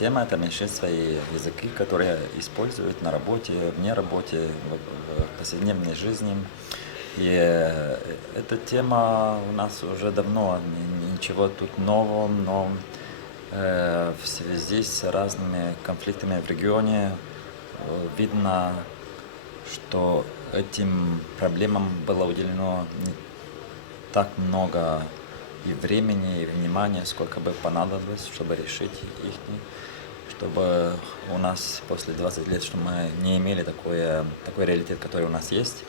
тема – это меньшинства и языки, которые используют на работе, вне работы, в повседневной жизни. И эта тема у нас уже давно, ничего тут нового, но в связи с разными конфликтами в регионе видно, что этим проблемам было уделено не так много и времени, и внимания, сколько бы понадобилось, чтобы решить их, чтобы у нас после 20 лет, что мы не имели такой реалитет, который у нас есть.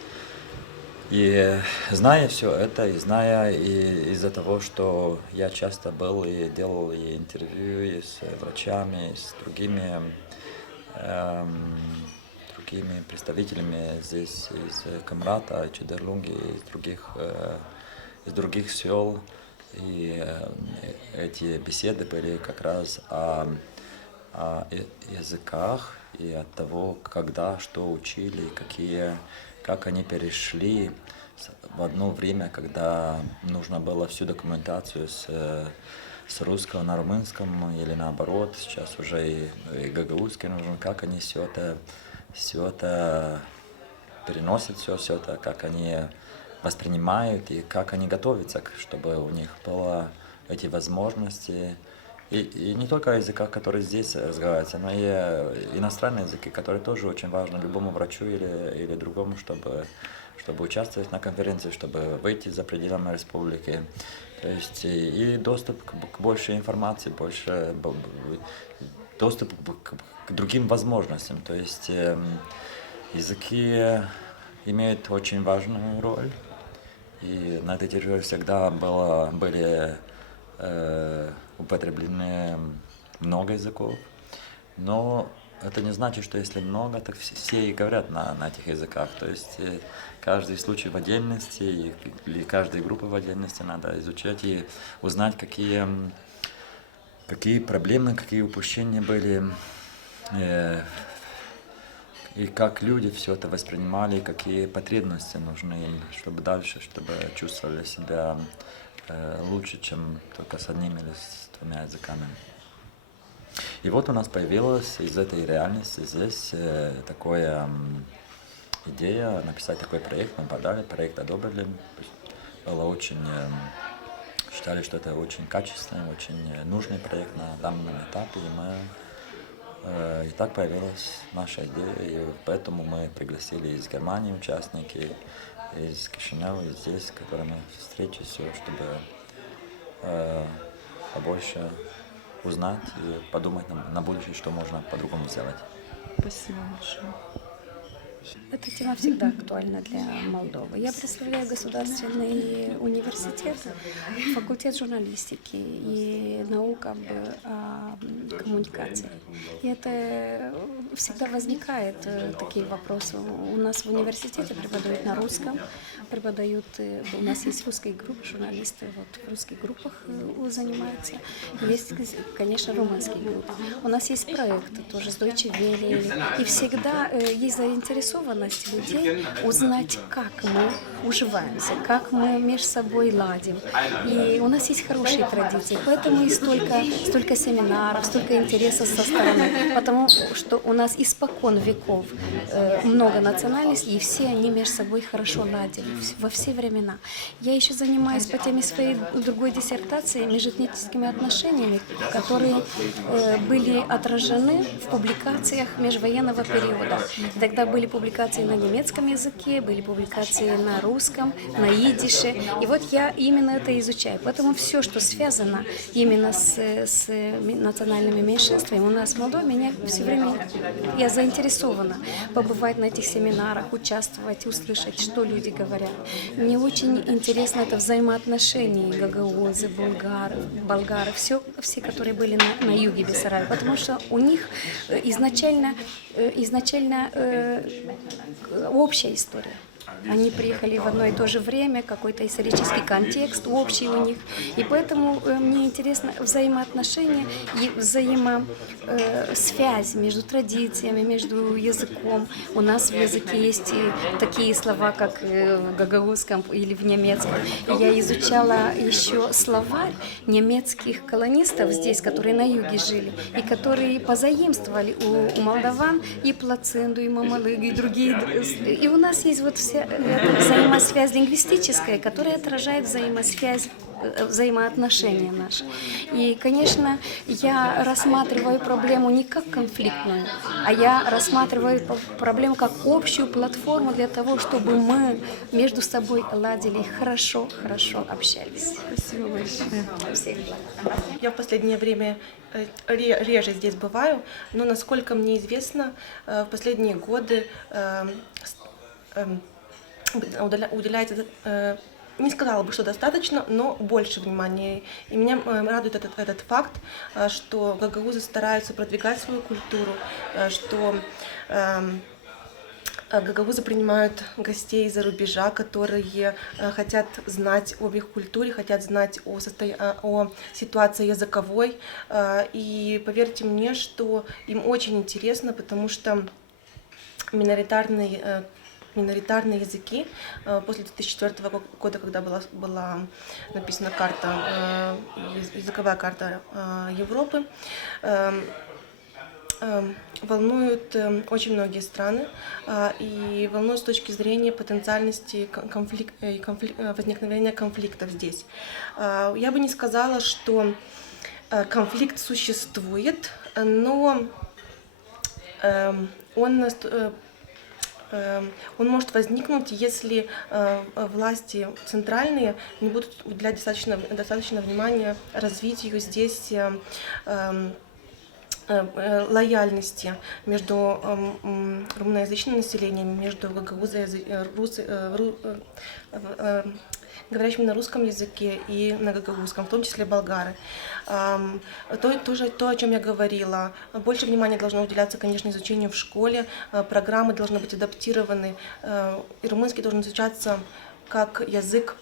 И зная все это, и зная и из-за того, что я часто был и делал и интервью и с врачами, и с другими представителями здесь из Камрата, Чедерлунги, из других сел. И эти беседы были как раз о языках и от того, когда, что учили, как они перешли в одно время, когда нужно было всю документацию с русского на румынском или наоборот, сейчас уже и гагаузский нужно, как они все это переносят, все это, как они воспринимают и как они готовятся, чтобы у них было эти возможности. И не только о языках, которые здесь разговариваются, но и иностранные языки, которые тоже очень важны любому врачу или другому, чтобы участвовать на конференции, чтобы выйти за пределами республики. То есть и доступ к большей информации, доступ к другим возможностям. То есть языки имеют очень важную роль. И на этой территории всегда были употреблены много языков. Но это не значит, что если много, так все и говорят на этих языках. То есть каждый случай в отдельности или каждая группа в отдельности надо изучать и узнать, какие проблемы, какие упущения были, и как люди все это воспринимали, и какие потребности нужны им, чтобы дальше, чтобы чувствовали себя лучше, чем только с одним или с двумя языками. И вот у нас появилась из этой реальности здесь такая идея написать такой проект. Мы подали, проект одобрили. Считали, что это очень качественный, очень нужный проект на данном этапе. И так появилась наша идея. И поэтому мы пригласили из Германии участники, из Кишинева, и здесь, с которыми встречусь, чтобы побольше узнать и подумать на будущее, что можно по-другому сделать. Спасибо большое. Эта тема всегда актуальна для Молдовы. Я представляю государственный университет, факультет журналистики и наука о коммуникации. И это всегда возникает такие вопросы. У нас в университете преподают на русском, у нас есть русские группы, журналисты в русских группах занимаются. Есть, конечно, румынские группы. У нас есть проекты тоже с Deutsche Welle. И всегда есть заинтересованность людей узнать, как мы уживаемся, как мы между собой ладим. И у нас есть хорошие традиции, поэтому и столько семинаров, столько интереса со стороны, потому что у нас испокон веков много национальностей, и все они между собой хорошо ладили во все времена. Я еще занимаюсь по теме своей другой диссертации межэтническими отношениями, которые были отражены в публикациях межвоенного периода. Тогда были публикации на немецком языке, были публикации на русском, на идише. И вот я именно это изучаю. Поэтому все, что связано именно с национальными меньшинствами у нас в Молдове, я заинтересована побывать на этих семинарах, участвовать, услышать, что люди говорят. Мне очень интересно это взаимоотношения гагаузы, болгары, все, которые были на юге Бессарабии, потому что у них изначально общая история. Они приехали в одно и то же время, какой-то исторический контекст общий у них. И поэтому мне интересно взаимоотношения и взаимосвязь между традициями, между языком. У нас в языке есть и такие слова, как в гагаузском или в немецком. И я изучала еще словарь немецких колонистов здесь, которые на юге жили, и которые позаимствовали у молдаван и плаценду, и мамалыгу, и другие. И у нас есть вот вся взаимосвязь лингвистическая, которая отражает взаимоотношения наши. И, конечно, я рассматриваю проблему не как конфликтную, а я рассматриваю проблему как общую платформу для того, чтобы мы между собой ладили, хорошо общались. Спасибо большое. Всех благ. Я в последнее время реже здесь бываю, но, насколько мне известно, в последние годы уделяется, не сказала бы, что достаточно, но больше внимания. И меня радует этот факт, что гагаузы стараются продвигать свою культуру, что гагаузы принимают гостей из-за рубежа, которые хотят знать об их культуре, хотят знать о ситуации языковой. И поверьте мне, что им очень интересно, потому что миноритарные языки после 2004 года, когда была написана карта, языковая карта Европы, волнуют очень многие страны и волнуют с точки зрения потенциальности возникновения конфликтов здесь. Я бы не сказала, что конфликт существует, но он может возникнуть, если власти центральные не будут уделять достаточно внимания развитию здесь лояльности между румыноязычным населением, между говорящими на русском языке и на гагаузском, в том числе болгары. То, о чем я говорила. Больше внимания должно уделяться, конечно, изучению в школе, программы должны быть адаптированы, и румынский должен изучаться как язык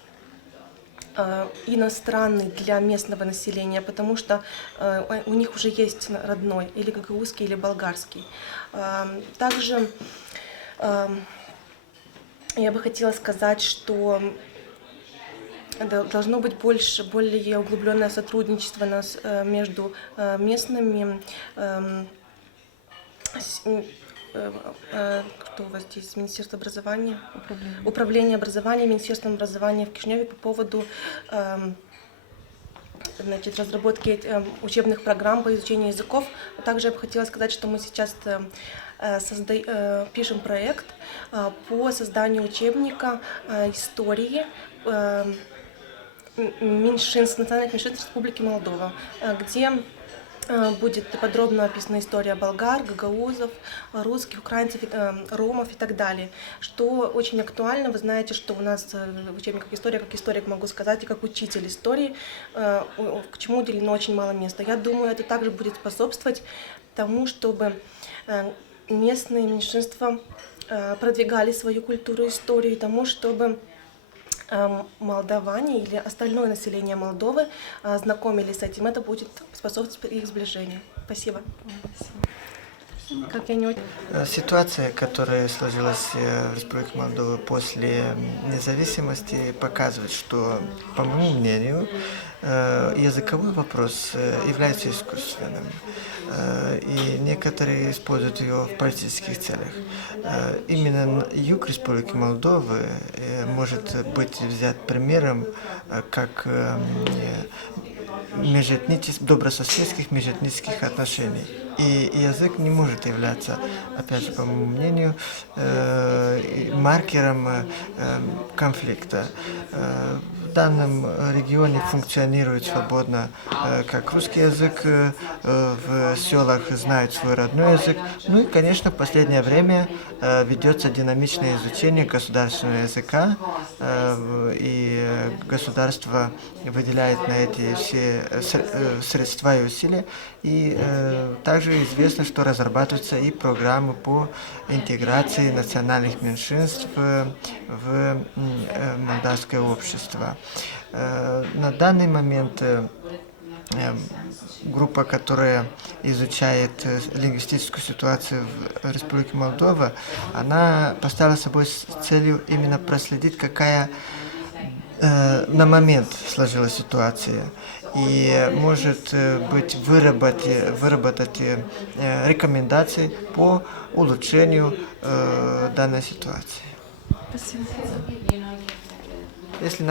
иностранный для местного населения, потому что у них уже есть родной, или гагаузский, или болгарский. Также я бы хотела сказать, что должно быть более углубленное сотрудничество между местными, кто у вас здесь, Министерство образования? Управление образования, Министерством образования в Кишиневе по поводу разработки учебных программ по изучению языков. Также я бы хотела сказать, что мы сейчас пишем проект по созданию учебника истории национальных меньшинств Республики Молдова, где будет подробно описана история болгар, гагаузов, русских, украинцев, ромов и так далее, что очень актуально. Вы знаете, что у нас в учебниках история, как историк могу сказать, и как учитель истории, к чему уделено очень мало места. Я думаю, это также будет способствовать тому, чтобы местные меньшинства продвигали свою культуру и историю, тому, чтобы молдаване или остальное население Молдовы знакомились с этим. Это будет способствовать их сближению. Спасибо. Ситуация, которая сложилась в Республике Молдова после независимости, показывает, что, по моему мнению, языковой вопрос является искусственным, и некоторые используют его в политических целях. Именно юг Республики Молдовы может быть взят примером как добрососедских межэтнических отношений. И язык не может являться, опять же, по моему мнению, маркером конфликта. В данном регионе функционирует свободно как русский язык, в селах знают свой родной язык. Ну и, конечно, в последнее время ведется динамичное изучение государственного языка, и государство выделяет на эти все средства и усилия. И также известно, что разрабатываются и программы по интеграции национальных меньшинств в молдавское общество. На данный момент группа, которая изучает лингвистическую ситуацию в Республике Молдова, она поставила собой целью именно проследить, какая на момент сложилась ситуация, и может быть выработать рекомендации по улучшению данной ситуации. Спасибо. Если